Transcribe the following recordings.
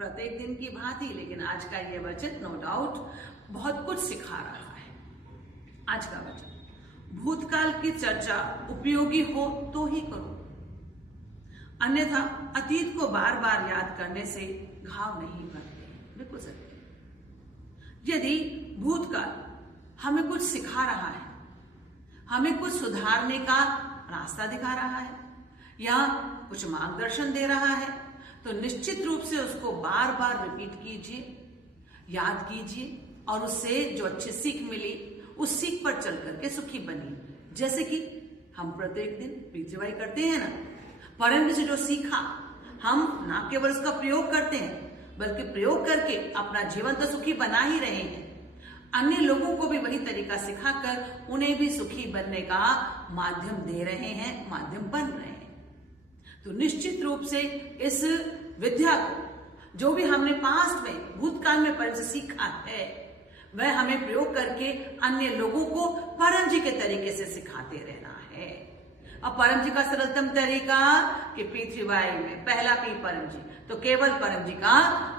प्रत्येक दिन की भांति, लेकिन आज का ये वचन नो डाउट बहुत कुछ सिखा रहा है। आज का वचन, भूतकाल की चर्चा उपयोगी हो तो ही करो, अन्यथा अतीत को बार बार याद करने से घाव नहीं भरते। बिल्कुल सत्य। यदि भूतकाल हमें कुछ सिखा रहा है, हमें कुछ सुधारने का रास्ता दिखा रहा है या कुछ मार्गदर्शन दे रहा है, तो निश्चित रूप से उसको बार बार रिपीट कीजिए, याद कीजिए और उससे जो अच्छी सीख मिली उस सीख पर चल करके सुखी बनिए। जैसे कि हम प्रत्येक दिन पीजीवाई करते हैं ना, परम से जो सीखा हम ना केवल उसका प्रयोग करते हैं बल्कि प्रयोग करके अपना जीवन तो सुखी बना ही रहे हैं, अन्य लोगों को भी वही तरीका सिखाकर उन्हें भी सुखी बनने का माध्यम दे रहे हैं, माध्यम बन रहे हैं। तो निश्चित रूप से इस विद्या को जो भी हमने पास्ट में भूतकाल में परम से सीखा है वह हमें प्रयोग करके अन्य लोगों को परम जी के तरीके से सिखाते रहना है। अब परम जी का सरलतम तरीका कि पृथ्वी में पहला पी परम जी, तो केवल परम जी का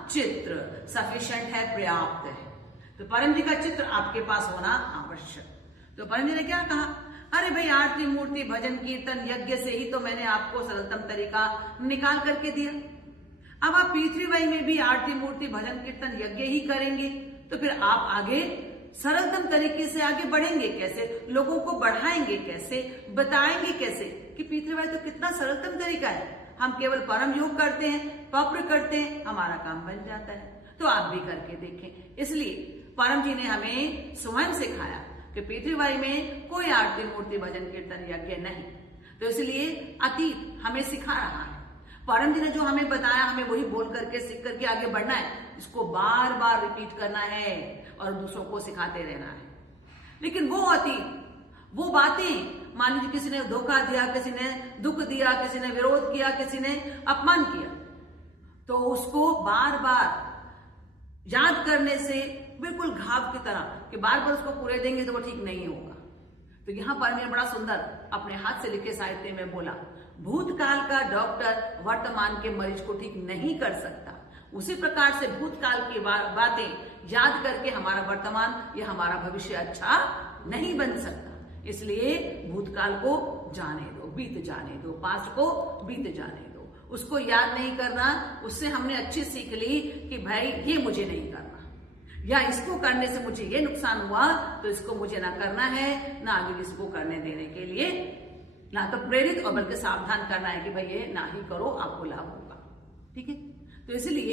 चित्र सफिशिएंट है, पर्याप्त है। तो परम जी का चित्र आपके पास होना आवश्यक। तो परम जी ने क्या कहा, अरे भाई आरती मूर्ति भजन कीर्तन यज्ञ से ही तो मैंने आपको सरलतम तरीका निकाल करके दिया। अब आप पृथ्वी में भी आरती मूर्ति भजन कीर्तन यज्ञ ही करेंगे तो फिर आप आगे सरलतम तरीके से आगे बढ़ेंगे कैसे, लोगों को बढ़ाएंगे कैसे, बताएंगे कैसे कि पृथ्वी तो कितना सरलतम तरीका है, हम केवल परम योग करते हैं, पवित्र करते हैं, हमारा काम बन जाता है। तो आप भी करके देखें। इसलिए परम जी ने हमें स्वयं सिखाया कि पृथ्वी में कोई आरती मूर्ति भजन कीर्तन यज्ञ नहीं। तो इसलिए अतीत हमें सिखा रहा है, परम जी ने जो हमें बताया हमें वही बोल करके सीख करके आगे बढ़ना है, इसको बार बार रिपीट करना है और दूसरों को सिखाते रहना है। लेकिन वो अतीत, वो बातें, मान लीजिए किसी ने धोखा दिया, किसी ने दुख दिया, किसी ने विरोध किया, किसी ने अपमान किया, तो उसको बार बार याद करने से बिल्कुल घाव की तरह कि बार बार उसको पूरे देंगे तो वो ठीक नहीं होगा। तो यहां पर मैंने बड़ा सुंदर अपने हाथ से लिखे साहित्य में बोला, भूतकाल का डॉक्टर वर्तमान के मरीज को ठीक नहीं कर सकता, उसी प्रकार से भूतकाल की बातें याद करके हमारा वर्तमान या हमारा भविष्य अच्छा नहीं बन सकता। इसलिए भूतकाल को जाने दो, बीत जाने दो, पास्ट को बीत जाने दो, उसको याद नहीं करना। उससे हमने अच्छी सीख ली कि भाई ये मुझे नहीं करना, या इसको करने से मुझे ये नुकसान हुआ तो इसको मुझे ना करना है, ना आगे किसी को करने देने के लिए ना तो प्रेरित और बल्कि सावधान करना है कि भाई ये ना ही करो, आपको लाभ होगा। ठीक है, तो इसलिए